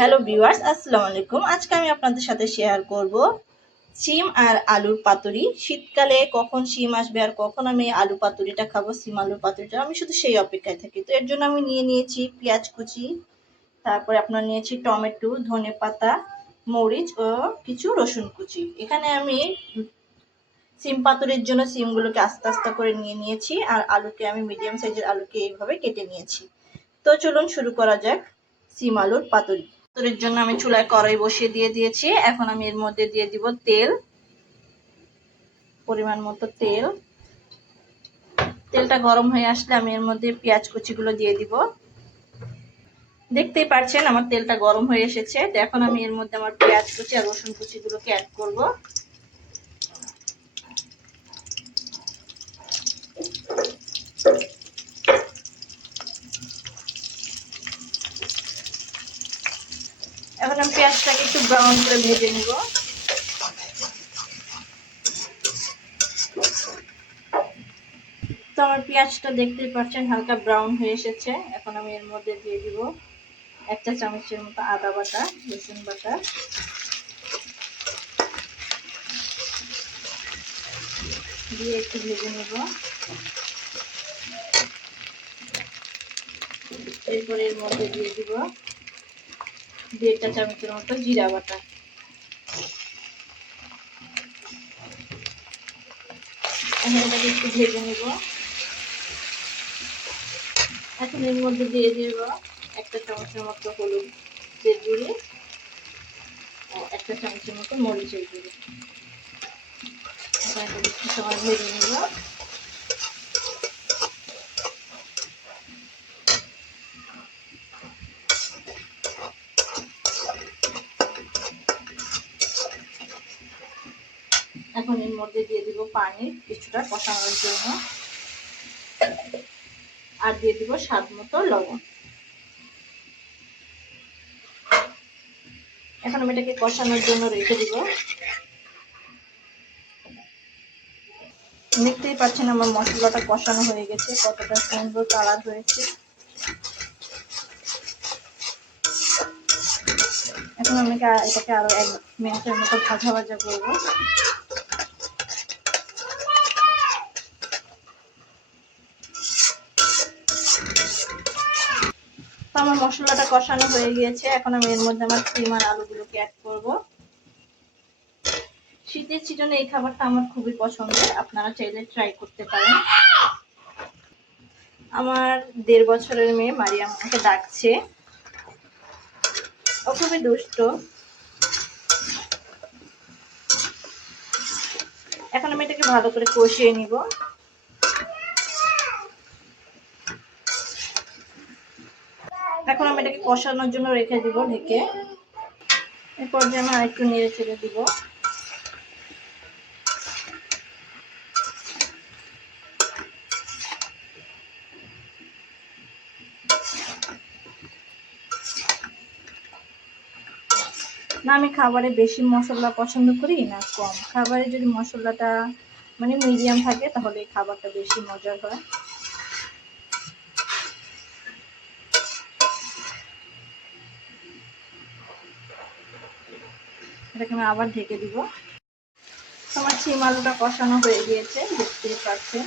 Hello viewers, আসসালামু আলাইকুম। আজকে আমি আপনাদের সাথে শেয়ার করব শিম আর আলুর পাতুরি। শীতকালে কখন শিম আসবে আর কখন আমি আলু পাতুরিটা খাবো, শিম আলুর পাতুরিটা, আমি শুধু সেই অপেক্ষায় থাকি। তো এর জন্য আমি নিয়েছি পেঁয়াজ কুচি, তারপরে আপনার নিয়েছি টমেটো, ধনেপাতা, মরিচ ও কিছু রসুন কুচি। এখানে আমি শিম পাতুরির জন্য শিমগুলোকে আস্তে আস্তে করে নিয়েছি আর আলুকে আমি মিডিয়াম সাইজের আলুকে এইভাবে কেটে নিয়েছি। তো চলুন শুরু করা যাক শিম আলুর পাতুরি। পাতুরির জন্য আমি চুলায় কড়াই বসিয়ে দিয়েছি। এখন আমি এর মধ্যে দিয়ে দিব তেল, পরিমাণ মতো তেল। তেলটা গরম হয়ে আসলে আমি এর মধ্যে পেঁয়াজ কুচিগুলো দিয়ে দিব। দেখতেই পাচ্ছেন আমার তেলটা গরম হয়ে এসেছে। তো এখন আমি এর মধ্যে আমার পেঁয়াজ কুচি আর রসুন কুচিগুলোকে অ্যাড করব। এখন আমি পেঁয়াজটাকে একটু ব্রাউন করে ভেজে নিব। তো আমার পেঁয়াজটা দেখতেই পাচ্ছেন হালকা ব্রাউন হয়ে এসেছে। এখন আমি এর মধ্যে দিয়ে দিব 1 চা চামচের মতো আদা বাটা, রসুন বাটা, দিয়ে একটু ভেজে নেব। এরপরে এর মধ্যে দিয়ে দিব 1.5 চা চামচের মতো জিরা বাটা। এখন এটাকে একটু ভেজে নেব। এখন এর মধ্যে দিয়ে দেব 1 চা চামচের মতো হলুদের গুঁড়ি ও 1 চা চামচের মতো মরিচের গুঁড়ি। এখন এটা একটু সময় ভেজে নেব। এখন এর মধ্যে দিয়ে দিব পানি কিছুটা কষানোর জন্য, আর দিয়ে দিব স্বাদ মতো লবণ। এখন আমি এটাকে কষানোর জন্য রেখে দিব। দেখতেই পাচ্ছেন আমার মশলাটা কষানো হয়ে গেছে, কতটা সুন্দর কালার হয়েছে। এখন আমি এটাকে আরো 1 মিনিটের মতো ভাজা ভাজা করব। তো আমার মশলাটা কষানো হয়ে গিয়েছে। এখন আমি এর মধ্যে আমার শিম আর আলুগুলোকে অ্যাড করব। শীতের সিজনে এই খাবারটা আমার খুবই পছন্দের, আপনারা চাইলে ট্রাই করতে পারেন। আমার 1.5 বছরের মেয়ে মারিয়াম আমাকে ডাকছে, ও খুবই দুষ্ট। এখন আমি এটাকে ভালো করে কষিয়ে নিব। এখন আমি এটাকে কষানোর জন্য রেখে দিব ঢেকে। এরপর যে আমি আরেকটু নেড়ে চেড়ে দিব। না আমি খাবারে বেশি মশলা পছন্দ করি না কম, খাবারে যদি মশলাটা মানে মিডিয়াম থাকে তাহলে এই খাবারটা বেশি মজার হয়। এটাকে আমি আবার ঢেকে দিব। আমার শিম আলুটা কষানো হয়ে গিয়েছে, দেখতেই পাচ্ছেন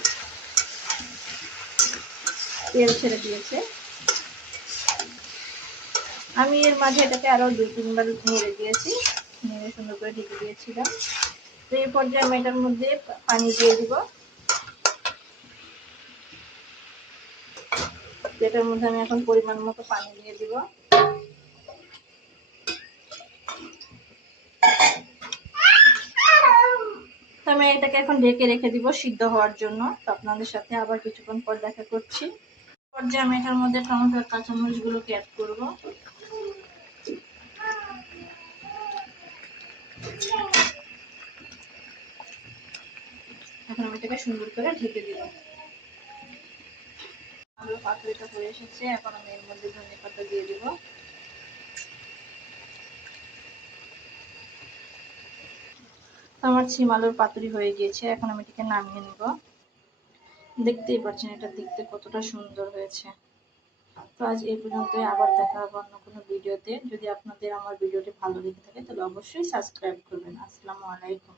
তেল ছেড়ে দিয়েছে। আমি এর মাঝে এটাকে আরো 2-3 বার নেড়ে দিয়েছি, নেড়ে সুন্দর করে ঢেকে দিয়েছিলাম। তো এই পর্যায়ে আমি এটার মধ্যে পানি দিয়ে দিব। এটার মধ্যে আমি এখন পরিমাণ মতো পানি দিয়ে দিব। আমি এটাকে এখন ঢেকে রেখে দিব সিদ্ধ হওয়ার জন্য। তো আপনাদের সাথে আবার কিছুক্ষণ পর দেখা করছি। পর্যায়ে আমি এটার মধ্যে টমেটো আর কাঁচামরিচ গুলোকে অ্যাড করব। এখন আমি এটাকে সুন্দর করে ঢেকে দিব। আলুর পাতুরিটা হয়ে এসেছে। এখন আমি এর মধ্যে ধনেপাতা দিয়ে দিব। আমার শিম আলুর পাতুরি হয়ে গিয়েছে। এখন আমি এটাকে নামিয়ে নিব। দেখতেই পাচ্ছেন এটা দেখতে কতটা সুন্দর হয়েছে। তো আজ এই পর্যন্তই, আবার দেখা হবে অন্য কোনো ভিডিওতে। যদি আপনাদের আমার ভিডিওটি ভালো লেগে থাকে তাহলে অবশ্যই সাবস্ক্রাইব করবেন। আসসালামু আলাইকুম।